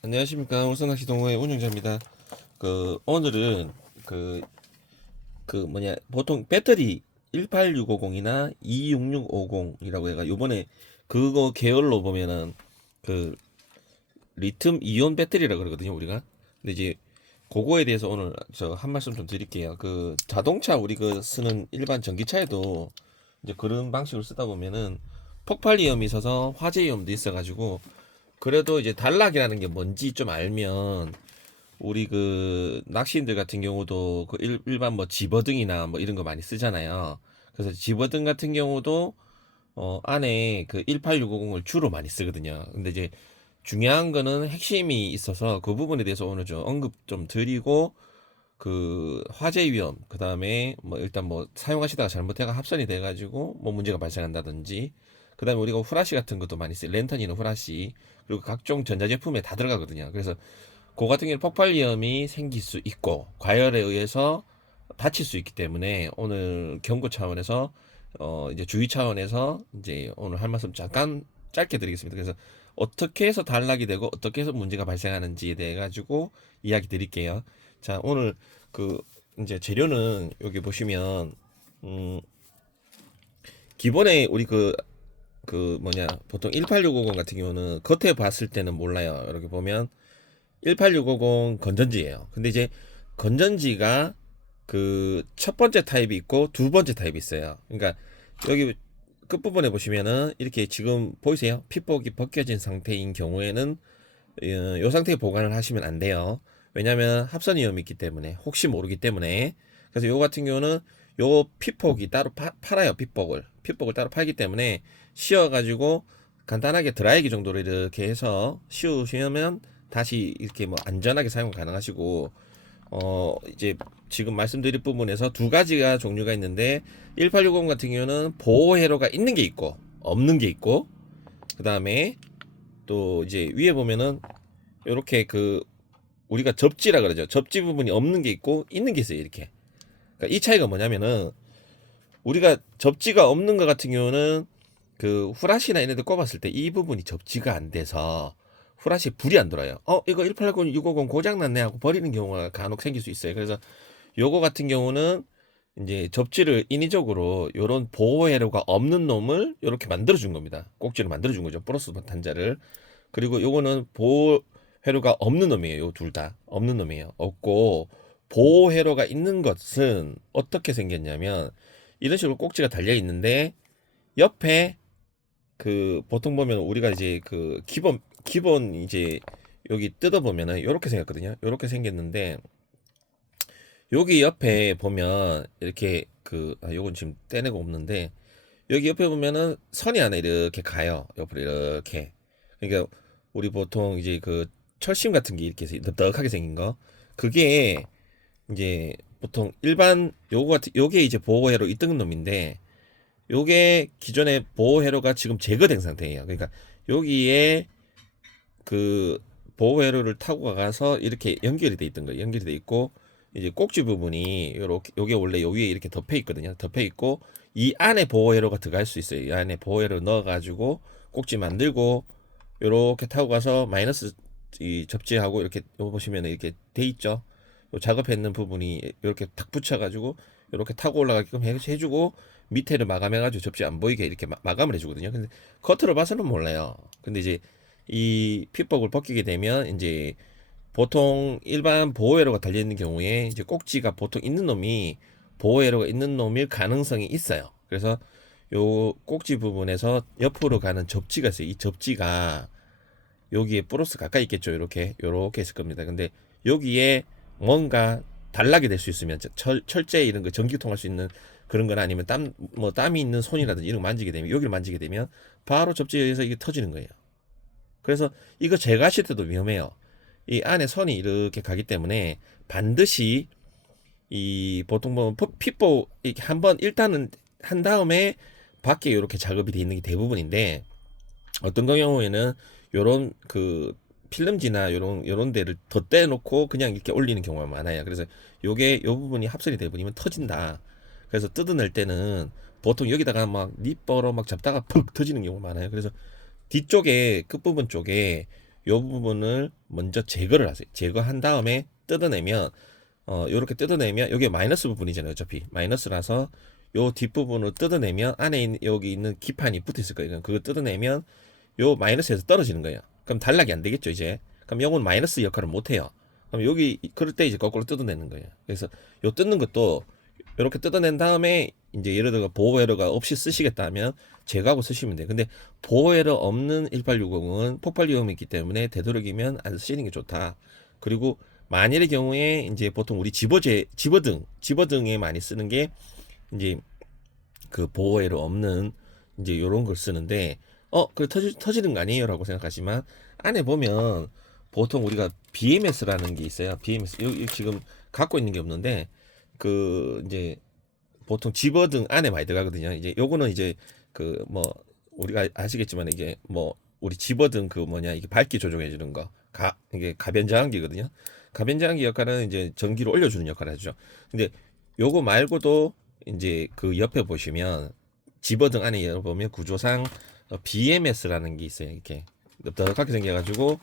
안녕하십니까. 울산낚시 동호회 운영자입니다. 오늘은 보통 배터리 18650이나 26650이라고 해가 요번에 그거 계열로 보면은 그 리튬 이온 배터리라 그러거든요, 우리가. 근데 이제 그거에 대해서 오늘 저 한 말씀 좀 드릴게요. 자동차 우리 쓰는 일반 전기차에도 이제 그런 방식으로 쓰다 보면은 폭발 위험이 있어서 화재 위험도 있어가지고, 그래도 이제 단락이라는 게 뭔지 좀 알면 우리 낚시인들 같은 경우도 일반 뭐 집어등이나 뭐 이런 거 많이 쓰잖아요. 그래서 집어등 같은 경우도 안에 그 18650을 주로 많이 쓰거든요. 근데 이제 중요한 거는 핵심이 있어서 그 부분에 대해서 오늘 좀 언급 좀 드리고, 화재 위험, 그 다음에 뭐 일단 뭐 사용하시다가 잘못해가 합선이 돼가지고 뭐 문제가 발생한다든지, 그 다음에 우리가 후라시 같은 것도 많이 쓰, 랜턴이나 후라시, 그리고 각종 전자제품에 다 들어가거든요. 그래서 그 같은 경우는 폭발 위험이 생길 수 있고 과열에 의해서 다칠 수 있기 때문에 오늘 경고 차원에서 이제 주의 차원에서 이제 오늘 할 말씀 잠깐 짧게 드리겠습니다. 그래서 어떻게 해서 단락이 되고 어떻게 해서 문제가 발생하는지에 대해 가지고 이야기 드릴게요. 자, 오늘 그 이제 재료는 여기 보시면 음 기본에 우리 보통 18650 같은 경우는 겉에 봤을 때는 몰라요. 이렇게 보면 18650 건전지예요. 근데 이제 건전지가 첫 번째 타입이 있고 두 번째 타입이 있어요. 그러니까 여기 끝부분에 보시면은 이렇게 지금 보이세요? 핏복이 벗겨진 상태인 경우에는 이 상태에 보관을 하시면 안 돼요. 왜냐하면 합선 위험이 있기 때문에, 혹시 모르기 때문에. 그래서 요 같은 경우는 요 핏복이 따로 팔아요. 핏복을 따로 팔기 때문에 씌워가지고 간단하게 드라이기 정도로 이렇게 해서 씌우시면 다시 이렇게 뭐 안전하게 사용 가능하시고, 이제 지금 말씀드릴 부분에서 두 가지가 종류가 있는데, 1860 같은 경우는 보호 회로가 있는 게 있고 없는 게 있고, 그 다음에 또 이제 위에 보면은 요렇게 우리가 접지라 그러죠. 접지 부분이 없는 게 있고 있는 게 있어요. 이렇게. 그러니까 이 차이가 뭐냐면은, 우리가 접지가 없는 것 같은 경우는 후라시나 이런 데 꼽았을 때 이 부분이 접지가 안 돼서 후라시 불이 안 들어요. 이거 180, 650 고장났네 하고 버리는 경우가 간혹 생길 수 있어요. 그래서 요거 같은 경우는 이제 접지를 인위적으로 요런 보호 회로가 없는 놈을 요렇게 만들어 준 겁니다. 꼭지를 만들어 준 거죠. 플러스 단자를. 그리고 요거는 보호 회로가 없는 놈이에요. 요 둘 다 없는 놈이에요. 없고, 보호 회로가 있는 것은 어떻게 생겼냐면, 이런 식으로 꼭지가 달려 있는데 옆에 보통 보면 우리가 이제 기본 이제 여기 뜯어 보면은 요렇게 생겼거든요. 요렇게 생겼는데 여기 옆에 보면 이렇게 요건 지금 떼내고 없는데, 여기 옆에 보면은 선이 하나 이렇게 가요. 옆으로 이렇게. 그러니까 우리 보통 이제 철심 같은 게 이렇게 넉넉하게 생긴 거, 그게 이제 보통 일반 요게 이제 보호회로 있던 놈인데, 요게 기존의 보호회로가 지금 제거된 상태예요. 그러니까 여기에 보호회로를 타고 가서 이렇게 연결이 돼 있던 거예요. 연결이 돼 있고, 이제 꼭지 부분이 요렇게, 요게 원래 요 위에 이렇게 덮여 있거든요. 덮여 있고, 이 안에 보호회로가 들어갈 수 있어요. 이 안에 보호회로 넣어 가지고 꼭지 만들고 요렇게 타고 가서 마이너스 이 접지하고 이렇게 요 보시면 이렇게 돼 있죠. 요 작업해 있는 부분이 이렇게 탁 붙여 가지고 이렇게 타고 올라가게끔 해주고, 밑에를 마감해 가지고 접지 안 보이게 이렇게 마감을 해주거든요. 근데 겉으로 봐서는 몰라요. 근데 이제 이 핏복을 벗기게 되면 이제 보통 일반 보호회로가 달려 있는 경우에 이제 꼭지가 보통 있는 놈이 보호회로가 있는 놈일 가능성이 있어요. 그래서 요 꼭지 부분에서 옆으로 가는 접지가 있어요. 이 접지가 여기에 플러스 가까이 있겠죠. 요렇게 있을 겁니다. 근데 여기에 뭔가 단락이 될 수 있으면, 철제 이런 거 전기 통할 수 있는 그런 거나, 아니면 땀이 있는 손이라든지 이런 거 만지게 되면, 여기를 만지게 되면 바로 접지에 의해서 이게 터지는 거예요. 그래서 이거 제거하실 때도 위험해요. 이 안에 선이 이렇게 가기 때문에 반드시 이 보통 보면 핏보 이렇게 한번 일단은 한 다음에 밖에 이렇게 작업이 돼 있는 게 대부분인데, 어떤 경우에는 요런 필름지나 요런 데를 덧대 놓고 그냥 이렇게 올리는 경우가 많아요. 그래서 요 부분이 합선이 되버리면 터진다. 그래서 뜯어낼 때는 보통 여기다가 막 니뻐로 막 잡다가 푹 터지는 경우가 많아요. 그래서 뒤쪽에 끝부분 쪽에 요 부분을 먼저 제거를 하세요. 제거한 다음에 뜯어내면 요렇게 뜯어내면 여기 마이너스 부분이잖아요. 어차피 마이너스라서 요 뒷부분을 뜯어내면 안에 여기 있는 기판이 붙어 있을 거예요. 그거 뜯어내면 요 마이너스에서 떨어지는 거예요. 그럼 단락이 안 되겠죠, 이제. 그럼 요건 마이너스 역할을 못 해요. 그럼 여기 그럴 때 이제 거꾸로 뜯어내는 거예요. 그래서 요 뜯는 것도 이렇게 뜯어낸 다음에 이제 예를 들어 보호 에러가 없이 쓰시겠다면 제거하고 쓰시면 돼요. 근데 보호 에러 없는 1860은 폭발 위험이 있기 때문에 되도록이면 안 쓰시는 게 좋다. 그리고 만일의 경우에 이제 보통 우리 집어등에 많이 쓰는 게 이제 그 보호 에러 없는 이제 요런 걸 쓰는데 그 터지는 거 아니에요라고 생각하지만 안에 보면 보통 우리가 BMS라는 게 있어요. BMS 여기 지금 갖고 있는 게 없는데 그 이제 보통 집어등 안에 많이 들어가거든요. 이제 요거는 이제 그 뭐 우리가 아시겠지만 이게 뭐 우리 집어등 그 뭐냐 이게 밝기 조정해 주는 거 이게 가변 저항기거든요. 가변 저항기 역할은 이제 전기를 올려주는 역할을 하죠. 근데 요거 말고도 이제 그 옆에 보시면 집어등 안에 열어보면 구조상 BMS라는 게 있어요. 이렇게 넓적하게 생겨가지고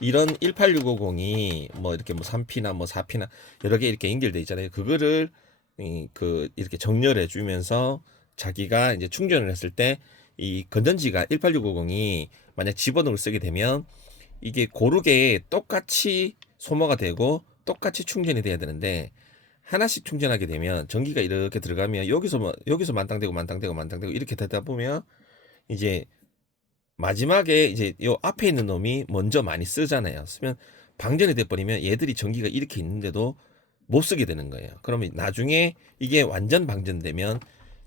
이런 18650이 뭐 이렇게 뭐 3P나 뭐 4P나 여러 개 이렇게 연결돼 있잖아요. 그거를 그 이렇게 정렬해 주면서 자기가 이제 충전을 했을 때 이 건전지가 18650이 만약 집어등을 쓰게 되면 이게 고르게 똑같이 소모가 되고 똑같이 충전이 돼야 되는데 하나씩 충전하게 되면 전기가 이렇게 들어가면 여기서 만땅되고 이렇게 되다 보면 이제 마지막에 이제 요 앞에 있는 놈이 먼저 많이 쓰잖아요. 쓰면 방전이 돼버리면 얘들이 전기가 이렇게 있는데도 못 쓰게 되는 거예요. 그러면 나중에 이게 완전 방전되면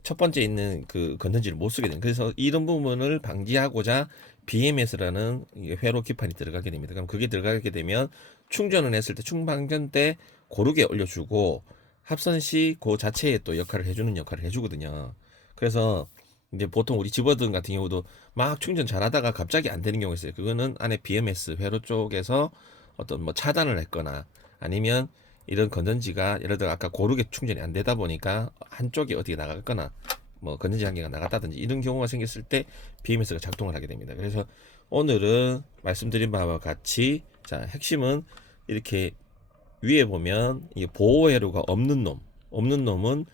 첫 번째 있는 그 건전지를 못 쓰게 되는. 그래서 이런 부분을 방지하고자 BMS라는 회로 기판이 들어가게 됩니다. 그럼 그게 들어가게 되면 충전을 했을 때 충방전 때 고르게 올려주고 합선 시 그 자체에 또 역할을 해주거든요. 그래서 이제 보통 우리 집어등 같은 경우도 막 충전 잘하다가 갑자기 안 되는 경우가 있어요. 그거는 안에 BMS 회로 쪽에서 어떤 뭐 차단을 했거나 아니면 이런 건전지가 예를 들어 아까 고르게 충전이 안 되다 보니까 한쪽이 어떻게 나갔거나 뭐 건전지 한 개가 나갔다든지 이런 경우가 생겼을 때 BMS가 작동을 하게 됩니다. 그래서 오늘은 말씀드린 바와 같이 자 핵심은 이렇게 위에 보면 이게 보호 회로가 없는 놈은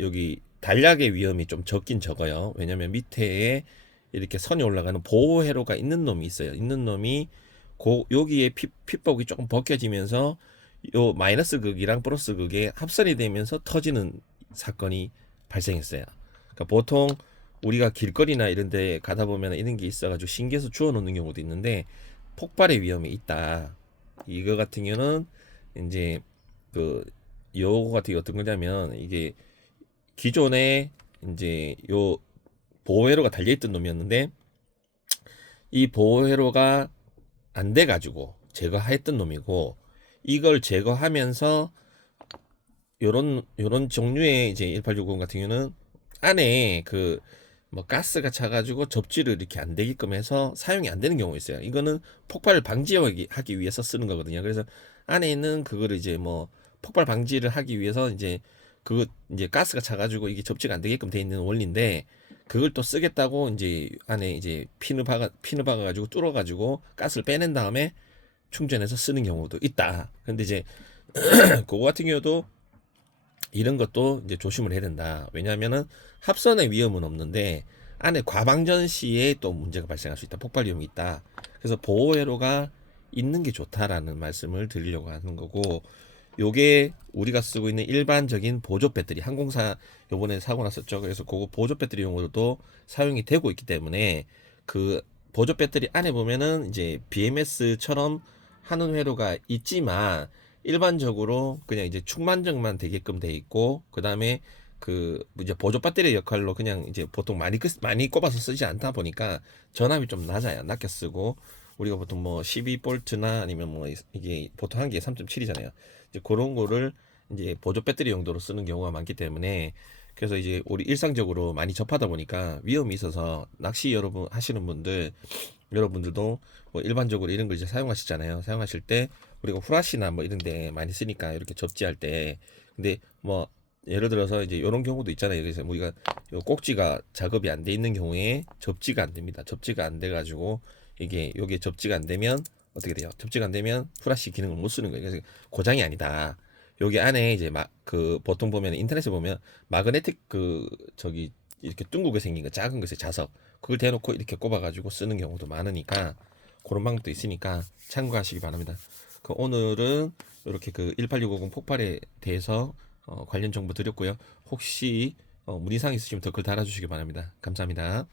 여기 단락의 위험이 좀 적긴 적어요. 왜냐면 밑에 이렇게 선이 올라가는 보호 회로가 있는 놈이 있어요. 있는 놈이 여기에 핏복이 조금 벗겨지면서 요 마이너스 극이랑 플러스 극에 합선이 되면서 터지는 사건이 발생했어요. 그러니까 보통 우리가 길거리나 이런 데 가다 보면 이런 게 있어가지고 신기해서 주워 놓는 경우도 있는데 폭발의 위험이 있다. 이거 같은 경우는 이제 그 요거 같은 게 어떤 거냐면 이게 기존에 이제 요 보호회로가 달려있던 놈이었는데 이 보호회로가 안 돼가지고 제거했던 놈이고 이걸 제거하면서 요런 종류의 이제 1860 같은 경우는 안에 그 뭐 가스가 차가지고 접지를 이렇게 안 되게끔 해서 사용이 안 되는 경우가 있어요. 이거는 폭발을 방지하기 위해서 쓰는 거거든요. 그래서 안에 있는 그거를 이제 뭐 폭발 방지를 하기 위해서 이제 그거 이제 가스가 차가지고 이게 접지가 안 되게끔 돼 있는 원리인데 그걸 또 쓰겠다고 이제 안에 이제 피누 박아가지고 뚫어가지고 가스를 빼낸 다음에 충전해서 쓰는 경우도 있다. 근데 이제 그거 같은 경우도 이런 것도 이제 조심을 해야 된다. 왜냐하면은 합선의 위험은 없는데 안에 과방전 시에 또 문제가 발생할 수 있다. 폭발 위험이 있다. 그래서 보호 회로가 있는 게 좋다라는 말씀을 드리려고 하는 거고 요게 우리가 쓰고 있는 일반적인 보조 배터리 항공사 요번에 사고 났었죠. 그래서 그거 보조 배터리용으로도 사용이 되고 있기 때문에 그 보조 배터리 안에 보면은 이제 BMS처럼 하는 회로가 있지만 일반적으로 그냥 이제 충만정만 되게끔 돼 있고 그 다음에 그 이제 보조 배터리 역할로 그냥 이제 보통 많이 꼽아서 쓰지 않다 보니까 전압이 좀 낮게 쓰고 우리가 보통 뭐 12볼트나 아니면 뭐 이게 보통 한 개에 3.7이잖아요. 이제 그런 거를 이제 보조 배터리 용도로 쓰는 경우가 많기 때문에 그래서 이제 우리 일상적으로 많이 접하다 보니까 위험이 있어서 낚시 여러분 하시는 분들 여러분들도 뭐 일반적으로 이런 걸 이제 사용하시잖아요. 사용하실 때 우리가 후라시나 뭐 이런 데 많이 쓰니까 이렇게 접지할 때 근데 뭐 예를 들어서 이제 이런 경우도 있잖아요. 그래서 우리가 요 꼭지가 작업이 안 돼 있는 경우에 접지가 안 됩니다. 접지가 안 돼 가지고 이게 요게 접지가 안 되면 어떻게 돼요? 접지가 안 되면 플라시 기능을 못 쓰는 거예요. 그래서 고장이 아니다. 여기 안에 이제 막 그 보통 보면 인터넷에 보면 마그네틱 그 저기 이렇게 둥글게 생긴 거 작은 것에 자석 그걸 대놓고 이렇게 꼽아가지고 쓰는 경우도 많으니까 그런 방법도 있으니까 참고하시기 바랍니다. 그 오늘은 이렇게 그 18650 폭발에 대해서 관련 정보 드렸고요. 혹시 문의사항 있으시면 댓글 달아주시기 바랍니다. 감사합니다.